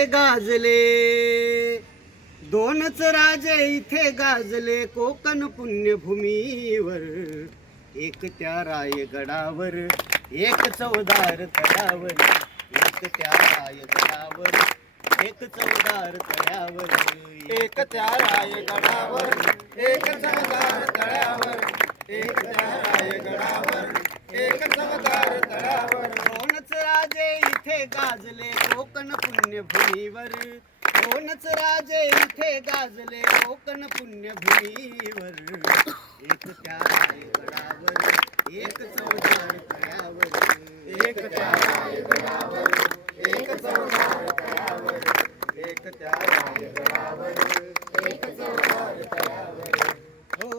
इथे गाजले, दोनच राजे इथे गाजले कोकण पुण्यभूमीवर. एक त्या रायगडावर, एक चवदार तळ्यावर, एक त्या रायगडावर, एक चवदार तळ्यावर, एक त्या रायगडावर, एक चवदार तळ्यावर, एक त्या रायगडावर, एक चवदार तळ्यावर. दोनच राजे इथे गाजले कोकण पुण्यभूमीवर, दोनच राजे इथे गाजले कोकण पुण्यभूमीवर. एक त्या रायगडावर, एक चवदार तळ्यावर, एक त्या रायगडावर, एक चवदार तळ्यावर, एक त्या रायगडावर, एक चवदार तळ्यावर. हो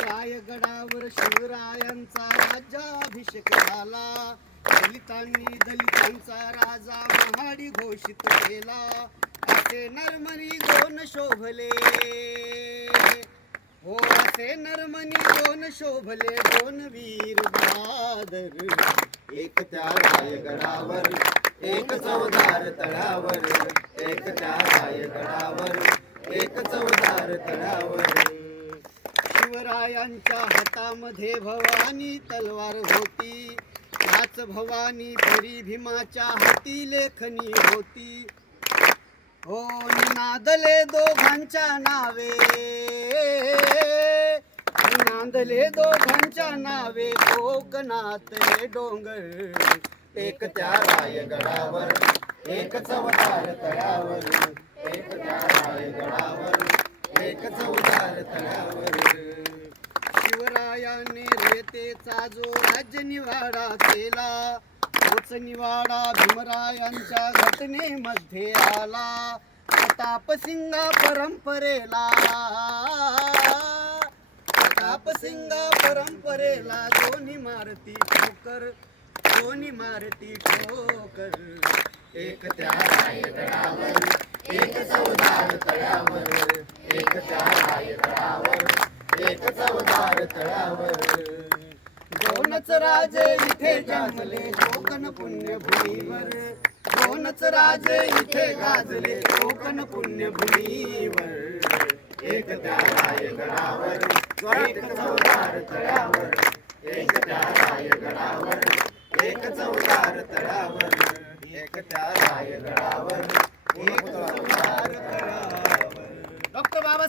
रायगडावर शिवरायांचा राज्याभिषेक झाला, दलितांनी दलितांचा राजा महाडी घोषित केला. असे नरमणी दोन शोभले, हो असे नरमणी दोन शोभले, दोन वीर बहादर. एक त्या रायगडावर, एक चवदार तळ्यावर, एक त्या रायगडावर, एक चवदार तळ्यावर. शिवरायांच्या हातामध्ये भवानी तलवार होती, याच भवानी परी भीमाच्या हाती लेखनी होती. हो नांदले दोघांच्या नावे, नांदले दोघांच्या नावे कोकणातले डोंगर. एक त्या रायगडावर, एक चवदार तळ्यावर, एक त्या रायगडावर, एक चवदार तळ्यावर. शिवरायाने रेतेचा जो राज्य निवाडा केला, तोच निवाडा भीमरायांच्या घटनेमध्ये आला. प्रतापसिंगा परंपरेला, प्रतापसिंगा परंपरेला दोन्ही मारती ठोकर, दोन्ही मारती ठोकर. एक त्या रायगडावर, एक चवदार तळ्यावर, एक त्या रायगडावर, एक चवदार तळ्यावर. दोनच राजे इथे जन्मले कोकण पुण्यभूमीवर, दोनच राजे इथे गाजले कोकण पुण्यभूमीवर. एक त्या रायगडावर, एक चवदार तळ्यावर, एक त्या रायगडावर, एक चवदार तळ्यावर, एक त्या रायगडावर, एक चवदार तळ्यावर. डॉक्टर बाबासाहेब